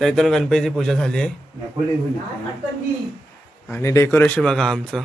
तर इथून गणपतीची पूजा झाली आहे आणि डेकोरेशन बघा आमचं.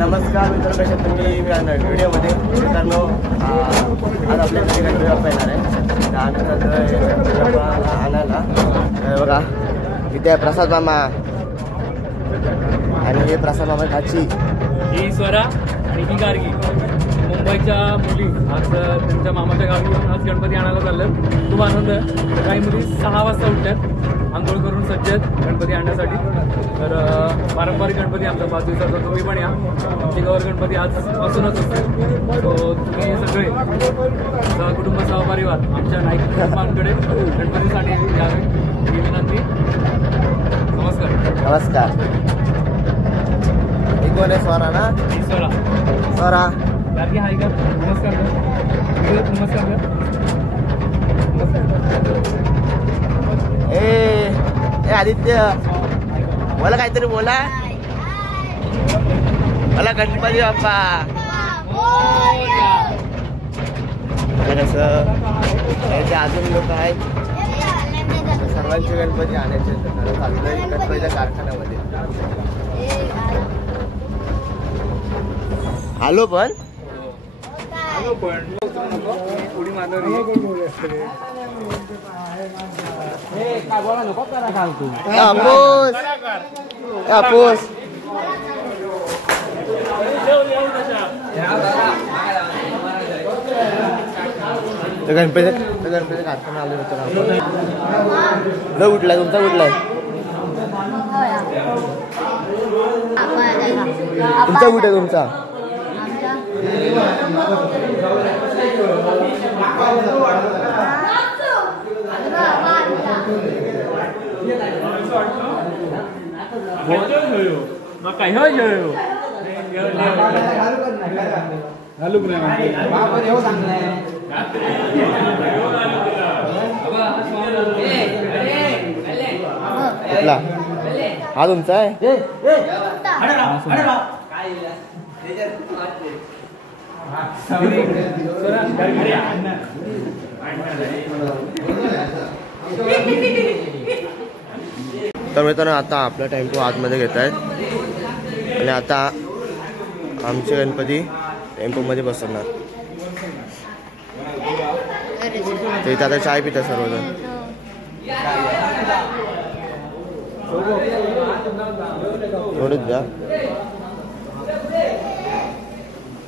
नमस्कार मित्रांनो, कशा तुम्ही व्हिडिओमध्ये मित्रांनो आज आपल्या घरी गणपती बाप्पा येणार आहे. त्यानंतर आणायला बघा इथे प्रसाद मामा आणि हे प्रसाद मामा काची ही स्वरा आणि ही गार्गी मुंबईच्या मुली आज त्यांच्या मामाच्या गावी आज गणपती आणायला चाललं. खूप आनंद आहे. काही मुली 6 वाजता उठल्यात, आंघोळ करून सज्ज आहेत गणपती आणण्यासाठी. तर पारंपरिक गणपती आमचा 5 दिवसाचा, तुम्ही पण या. आमची गौर गणपती आजपासूनच असते. तो तुम्ही सगळे सहकुटुंब सहपरिवार आमच्या नाईक कुटुंबांकडे गणपतीसाठी यावे ही विनंती. नमस्कार. नमस्कार. कोण आहे? स्वरा ना? स्वरा. स्वरा गार्गी हाय का? नमस्कार. नमस्कार. ए आदित्य मला काहीतरी बोला. मला गणपती बाप्पा कसं अजून लोक आहेत. सर्वांचे गणपती आणायचे गणपतीच्या कारखान्यामध्ये आलो पण उडी मारली. कापूस गणपती कारखाना आलो होतो. कुठलाय तुमचा? कुठलाय तुमचा? कुठे तुमचा? हा तुमचा आहे? तर मित्रांनो आता आपला टेम्पो आतमध्ये घेत आहेत आणि आता आमचे गणपती टेम्पोमध्ये बसवणार. ते आता चाय पितात सर्वजण. थोडंच द्या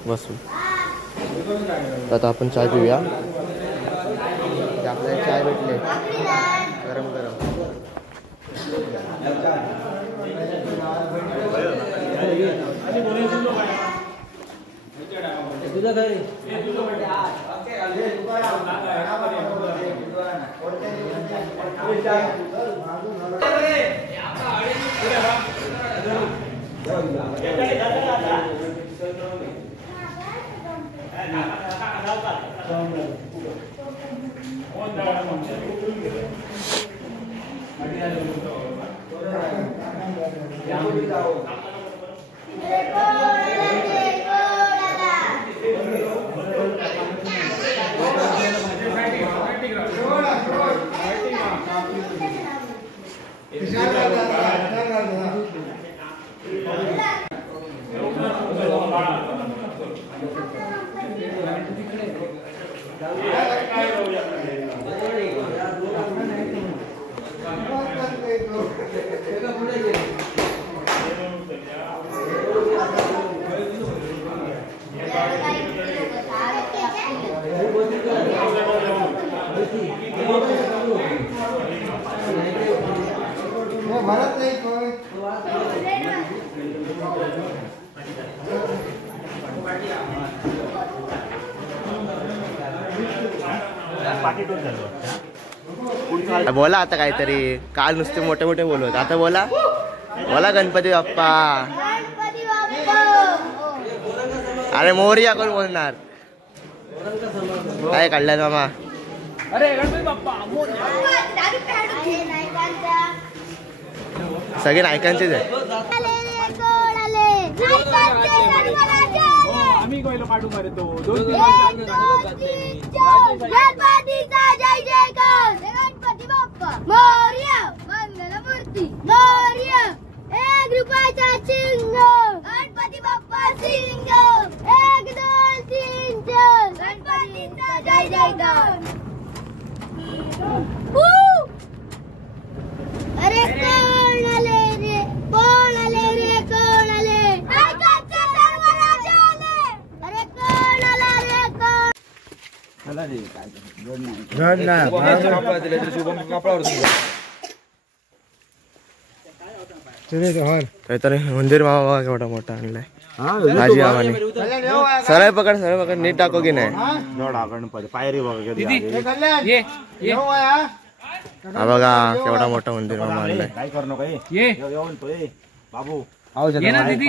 बसू. आता आपण चाय पिऊया. आपल्याला चाय भेटले गरम गरम. बोला आता काहीतरी, काल नुसते मोठे मोठे बोलत, आता बोला बोला गणपती बाप्पा. अरे मोरया कोण बोलणार, काय काढलाय मामा? अरे गणपती बाप्पा सगळे नायकांचेच आहे. आम्ही पहिलं काढू मारे तो गणपतीचा जय जयकार, गणपती बाप्पा मोरया, मंगलमूर्ती मोरया, 1 रुपयाचा चिंग, गणपती बाप्पा सिंग, 1 2 3 4, गणपतीचा जय जयकार. अरे कोण आले रे, कोण आले रे, कोण आले, ऐकायचे सर्व राजे आले. अरे कोण आला रे, कोण काहीतरी मंदिर मामा बघा केवढा मोठा आणलाय. माझी मामाने सरळ पकड नीट टाको की नाही. पायरी हा बघा केवढा मोठा मंदिर मामा आणलाय. काय करू नका बाबू ये ना दीदी.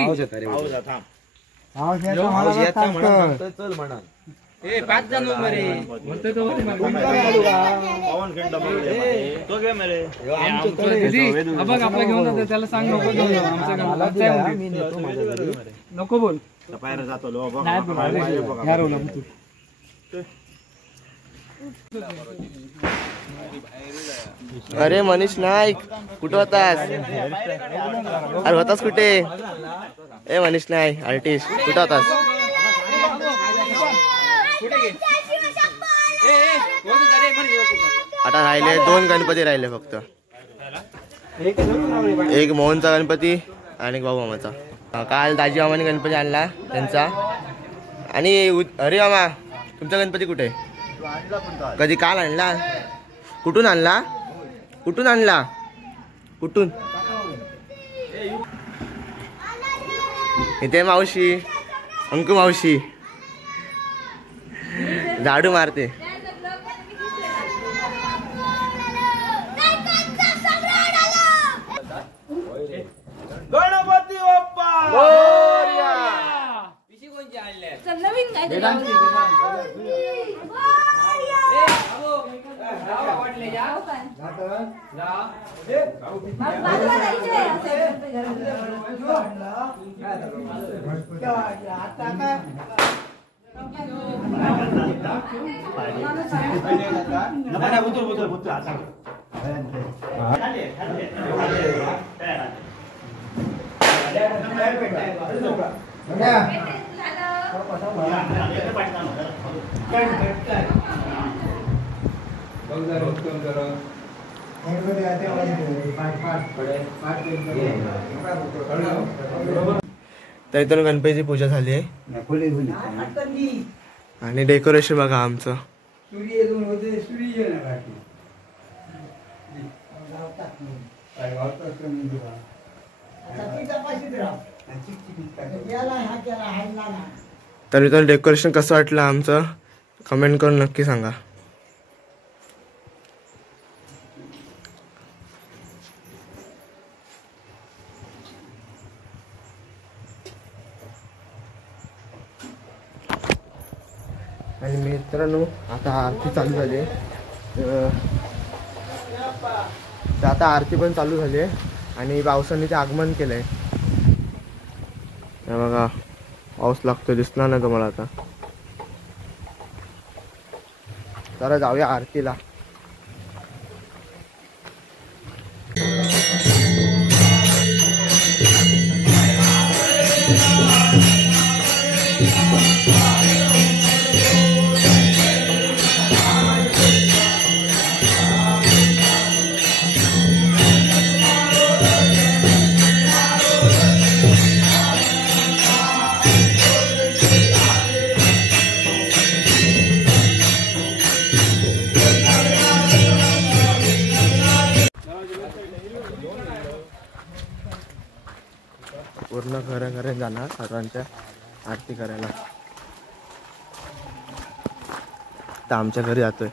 चल म्हणा ए 5 जण मरे म्हणते तो पवन खंड तो घे मेरे दीदी बघ आपला घेऊन जाते, त्याला सांग नको घेऊन जाऊ आमच्या नको बोल. पायऱ्या जातो लो बघ. नाही बोल यार ओला तू अरे मनीष नाईक कुठं होतास? अरे होतास कुठे? ए मनीष नाईक आर्टिस्ट कुठं होतास? आता राहिले 2 गणपती राहिले फक्त, एक मोहनचा गणपती आणि एक बाबू मामाचा. काल दाजी मामाने गणपती आणला त्यांचा. आणि अरे मामा तुमचा गणपती कुठे? कधी काल आणला? कुठून आणला? कुठून आणला? कुठून? इथे मावशी, अंकू मावशी झाडू मारते. गणपती बाप्पा तर इथून गणपतीची पूजा झाली आहे आणि डेकोरेशन बघा आमचं. तर इथून डेकोरेशन कसं वाटलं आमचं कमेंट करून नक्की सांगा. आणि मित्रांनो आता आरती चालू झाली आहे, तर आता आरती पण चालू झाली आहे आणि पावसाने ते आगमन केलंय. बघा पाऊस लागतोय, दिसणार नाही तुम्हाला आता. चला जाऊया आरतीला. पूर्ण घरे जाणार सर्वांच्या आरती करायला. तर आमच्या घरी जातोय.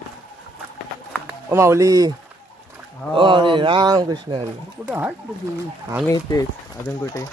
ओ माऊली, ओ माऊली, रामकृष्ण हरी. कुठे हात आम्ही इथेच. अजून कुठे?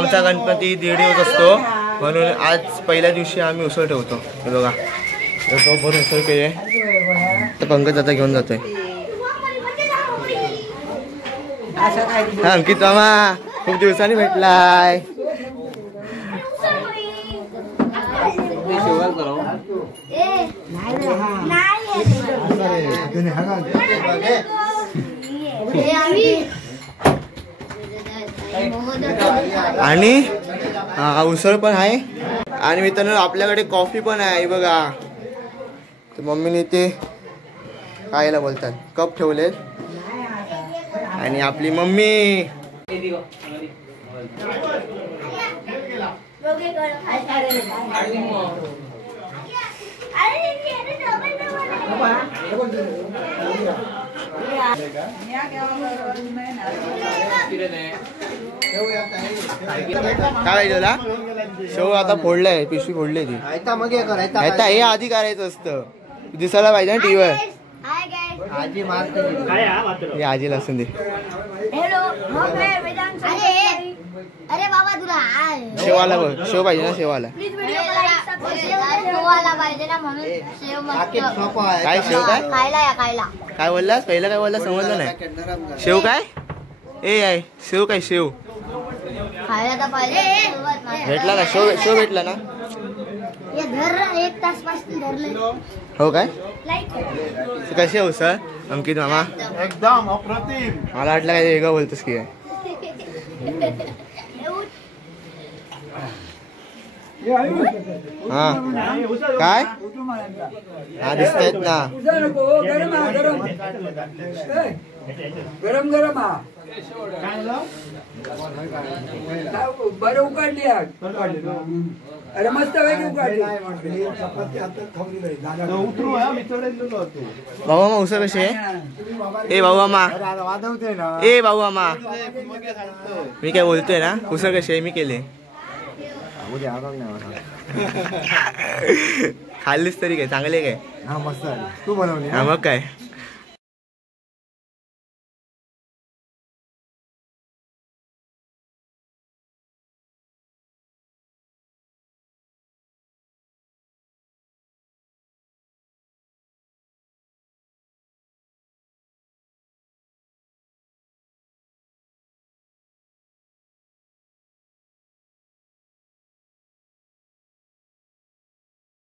आमचा गणपती 1.5 दिवस असतो म्हणून आज पहिल्या दिवशी आम्ही उसळ ठेवतो. हे बघा तो भरून उसळ केली तर पंकज आता घेऊन जातोय. अंकित मामा खूप दिवसांनी भेटलाय. आणि उसळ पण आहे आणि मित्रांनो आपल्याकडे कॉफी पण आहे बघा. तर मम्मीने ते कायला बोलतात कप ठेवलेत आणि आपली मम्मी काय तुला शेव आता फोडलाय पिशवी फोडली ती आता हे आधी करायचं असतं दिसायला पाहिजे ना टीव्हीवर. हे आजीला असून दे. अरे बाबा तुला शेवाला बघ शेव पाहिजे ना शेवाला. पाहिजे ना म्हणून काय शेव काय खायला काय बोललास पहिला काय बोलला समजलं नाही. शेव काय ए आहे शेव काय शेव खायला तर पाहिजे. भेटला ना शेव शेव भेटला ना. एक तास पासून धरले. हो काय कशी आहे सर अंकित मामा. एकदम अप्रतिम. मला वाटलं काय वेगळं बोलतोस की काय. हा काय हा दिसतायत ना. गरम गरम हा बरं उकडली. अरे मस्त वेगळी उकडली. भाऊ मामा उसळ कशी आहे. ए भाऊ मामा ए भाऊ मामा मी काय बोलतोय ना उसळ कशी आहे मी केले. खाल्लीस तरी काय चांगले काय. हा मस्त तू बनवली. हा मग काय